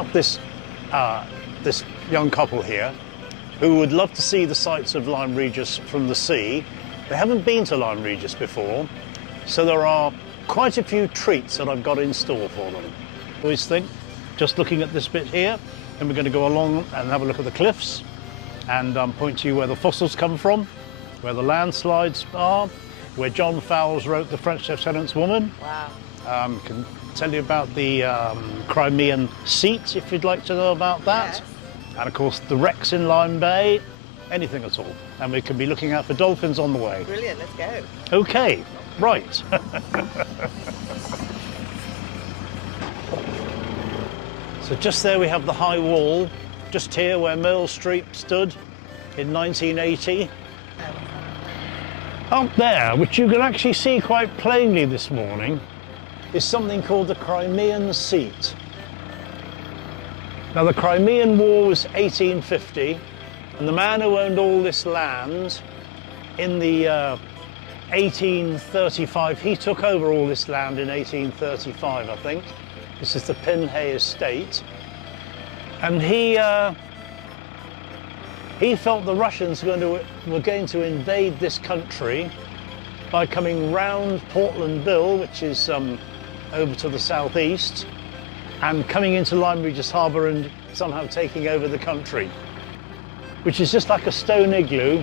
up this this young couple here who would love to see the sights of Lyme Regis from the sea. They haven't been to Lyme Regis before, so there are quite a few treats that I've got in store for them. I always think, just looking at this bit here, and we're going to go along and have a look at the cliffs and point to you where the fossils come from, where the landslides are, where John Fowles wrote The French Lieutenant's Woman. Wow. Can tell you about the Crimean seat, if you'd like to know about that. Yes. And of course the wrecks in Lyme Bay, anything at all. And we can be looking out for dolphins on the way. Brilliant, let's go. Okay, right. So just there we have the high wall, just here where Mill Street stood in 1980. Up there, which you can actually see quite plainly this morning, is something called the Crimean seat. Now the Crimean War was 1850, and the man who owned all this land in the 1835, he took over all this land in 1835, I think. This is the Pinhay Estate, and he felt the Russians were going to invade this country by coming round Portland Bill, which is over to the southeast, and coming into Lyme Regis Harbour and somehow taking over the country, which is just like a stone igloo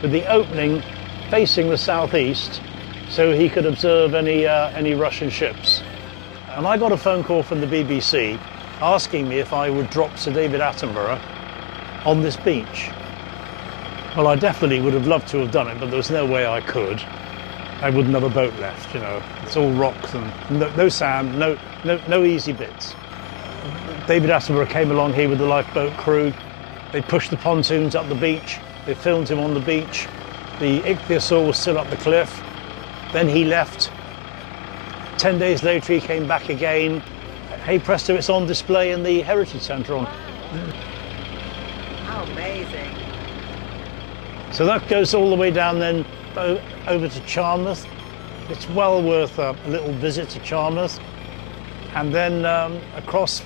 with the opening facing the southeast, so he could observe any Russian ships. And I got a phone call from the BBC asking me if I would drop Sir David Attenborough on this beach. Well, I definitely would have loved to have done it, but there was no way I could. I wouldn't have a boat left, you know. It's all rocks and no sand, no easy bits. David Attenborough came along here with the lifeboat crew. They pushed the pontoons up the beach. They filmed him on the beach. The ichthyosaur was still up the cliff. Then he left. 10 days later he came back again. Hey presto, it's on display in the Heritage Centre on. How amazing. So that goes all the way down then over to Charmouth. It's well worth a little visit to Charmouth. And then across,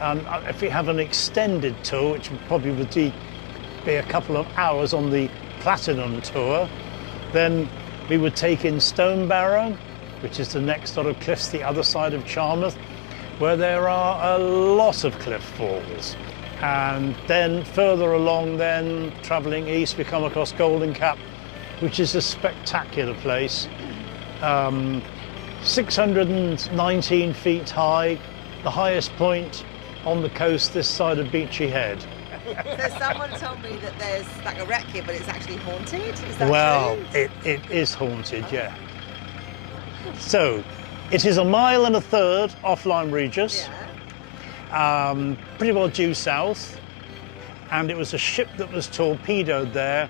if you have an extended tour, which probably would be a couple of hours on the Platinum tour, then we would take in Stonebarrow, which is the next sort of cliffs the other side of Charmouth, where there are a lot of cliff falls. And then further along then, travelling east, we come across Golden Cap, which is a spectacular place. 619 feet high, the highest point on the coast this side of Beachy Head. So someone told me that there's like a wreck here, but it's actually haunted. Is that Well, true? it is haunted, yeah. So, it is 1.3 miles off Lyme Regis. Yeah. Pretty well due south, and it was a ship that was torpedoed there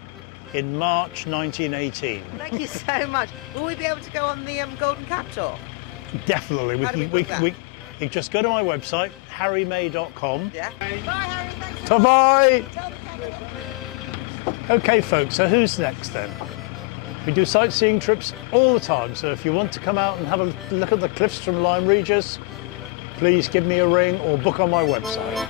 in March 1918. Thank you so much. Will we be able to go on the Golden Cap tour? Definitely. How do we book that? You just go to my website, harrymay.com. Yeah. Bye, Harry. Thanks. Bye-bye! Tell the camera. Okay, folks, so who's next then? We do sightseeing trips all the time, so if you want to come out and have a look at the cliffs from Lyme Regis, please give me a ring or book on my website.